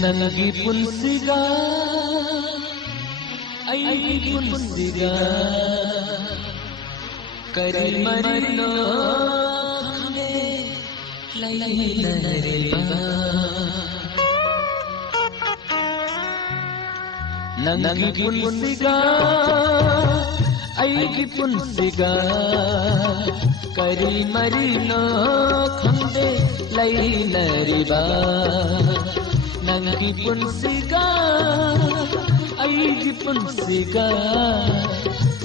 Nangi punsiga ai punsiga kari marino ne lai nareba Nangi punsiga ai punsiga kari marino khande lai nareba Nangi punsiga ai punsiga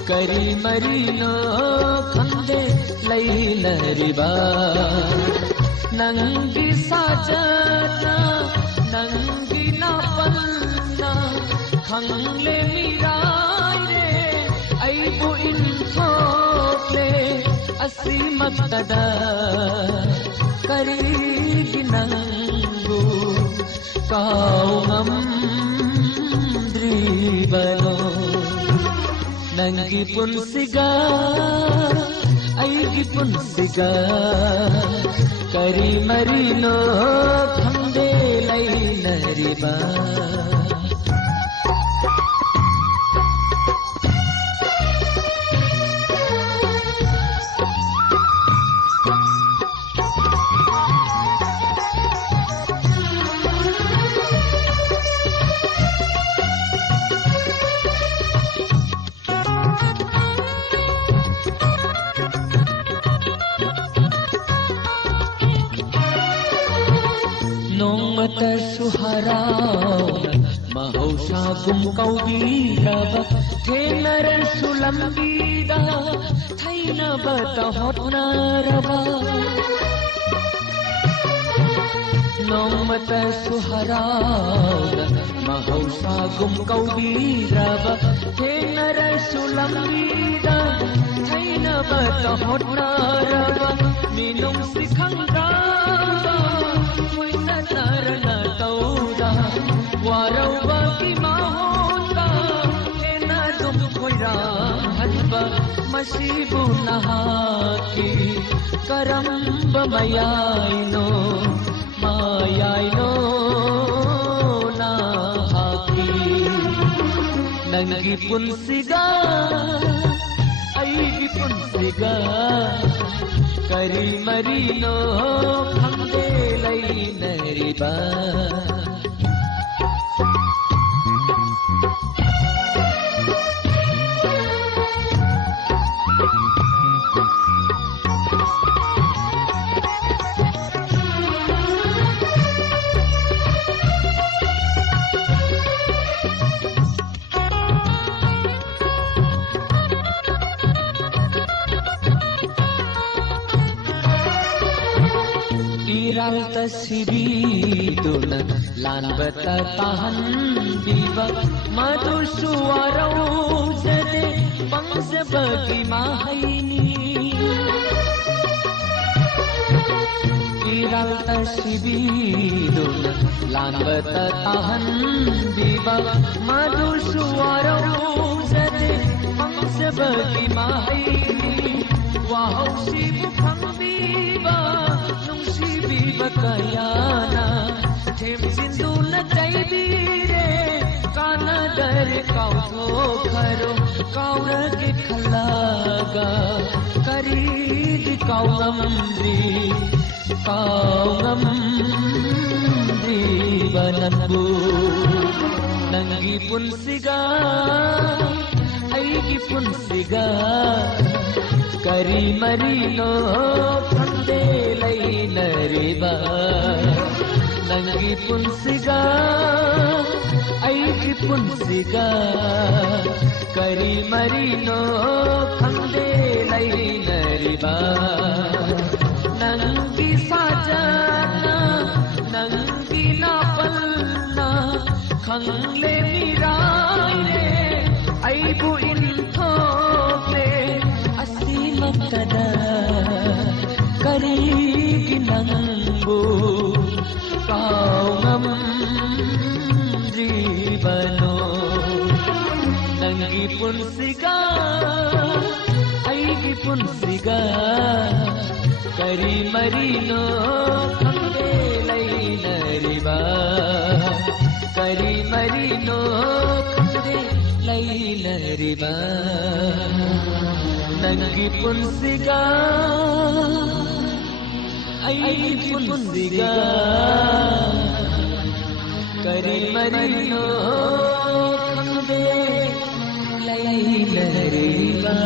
kari marino khande lai nareba Nangi sajana nangi napalna khangle mirai re ai bu in thokle asimaktada kari ginangu kau ngamdribano Nangi punsiga ai punsiga kari marino khande lai nareba Nongmata suharau mahausa gumkaubiraba thenar sulambida thaina bata hotnaraba Nongmata suharau mahausa gumkaubiraba thenar sulambida thaina bata hotnaraba minung sikhanga narana tauda warauba ki mahonda ena dum khoira hanba masibu nahaki karamba mayaino nahaki Nangi punsiga ai punsiga kari marino khande lai nareba Iralta sibiduna lanbata tahan biba madu suarau jade pangsa bagi mahaini Iralta sibiduna lanbata tahan biba madu suarau jade pangsa bagi mahaini wahau sibu biba Bakayana them sinduna jaibire kana dar kau tho kharo kaura ke khalaga kari di kau ngamri banambu Nangi punsiga ai punsiga kari marino khande lai nareba Nangi punsiga ai punsiga kari marino khande lai nareba Nangi sajana nangi napalna khangle mirai re ai bu in thokle asimakada kari ginangu kau ngamdribano Nangi punsiga ai punsiga kari marino khande lai nareba करी मरी no खंदे लैलरिबा नंगी पुंसिगा ऐगी पुंसिगा करी मरी no खंदे लैलरिबा